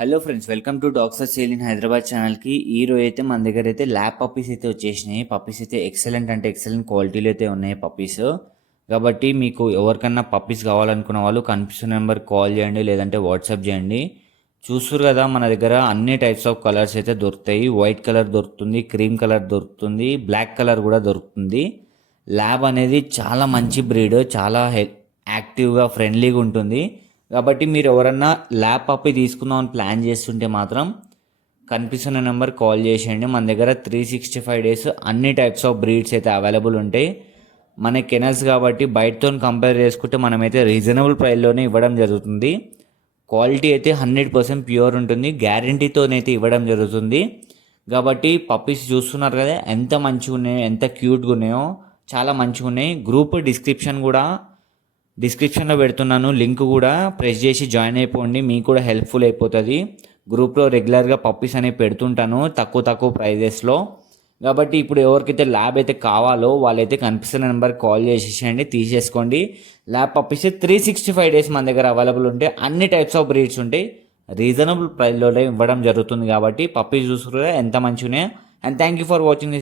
Hello friends, welcome to dogs for sale in Hyderabad ఛానల్కి. ఈ రోజు అయితే మన దగ్గర అయితే ల్యాబ్ పప్పీస్ అయితే వచ్చేసినాయి. పప్పీస్ అయితే ఎక్సలెంట్ అంటే ఎక్సలెంట్ క్వాలిటీలో అయితే ఉన్నాయి పప్పీస్. కాబట్టి మీకు ఎవరికన్నా పప్పీస్ కావాలనుకున్న వాళ్ళు కనిపిస్తున్న నెంబర్ కాల్ చేయండి, లేదంటే వాట్సాప్ చేయండి. చూస్తారు కదా, మన దగ్గర అన్ని టైప్స్ ఆఫ్ కలర్స్ అయితే దొరుకుతాయి. వైట్ కలర్ దొరుకుతుంది, క్రీమ్ కలర్ దొరుకుతుంది, బ్లాక్ కలర్ కూడా దొరుకుతుంది. ల్యాబ్ అనేది చాలా మంచి బ్రీడ్, చాలా యాక్టివ్గా ఫ్రెండ్లీగా ఉంటుంది. కాబట్టి మీరు ఎవరన్నా ల్యాబ్ పప్పి తీసుకుందామని ప్లాన్ చేస్తుంటే మాత్రం కనిపిస్తున్న నెంబర్ కాల్ చేసేయండి. మన దగ్గర 365 డేస్ అన్ని టైప్స్ ఆఫ్ బ్రీడ్స్ అయితే అవైలబుల్ ఉంటాయి. మన కెనల్స్ కాబట్టి బయటతో కంపేర్ చేసుకుంటే మనమైతే రీజనబుల్ ప్రైస్లోనే ఇవ్వడం జరుగుతుంది. క్వాలిటీ అయితే 100% ప్యూర్ ఉంటుంది, గ్యారంటీతోనైతే ఇవ్వడం జరుగుతుంది. కాబట్టి పప్పీస్ చూస్తున్నారు కదా, ఎంత మంచిగా ఉన్నాయో, ఎంత క్యూట్గా ఉన్నాయో, చాలా మంచిగా ఉన్నాయి. గ్రూప్ డిస్క్రిప్షన్లో పెడుతున్నాను, లింక్ కూడా ప్రెస్ చేసి జాయిన్ అయిపోండి. మీకు కూడా హెల్ప్ఫుల్ అయిపోతుంది. గ్రూప్లో రెగ్యులర్గా పప్పీస్ అనేవి పెడుతుంటాను తక్కువ ప్రైజెస్లో. కాబట్టి ఇప్పుడు ఎవరికైతే ల్యాబ్ అయితే కావాలో వాళ్ళైతే కనిపిస్తున్న నెంబర్ కాల్ చేసేసేయండి, తీసేసుకోండి. ల్యాబ్ పప్పీస్ 365 డేస్ మన దగ్గర అవైలబుల్ ఉంటాయి. అన్ని టైప్స్ ఆఫ్ బ్రీడ్స్ ఉంటాయి, రీజనబుల్ ప్రైస్లో ఇవ్వడం జరుగుతుంది. కాబట్టి పప్పీస్ చూసుకుంటే ఎంత మంచిగా ఉన్నాయో. And thank you for watching.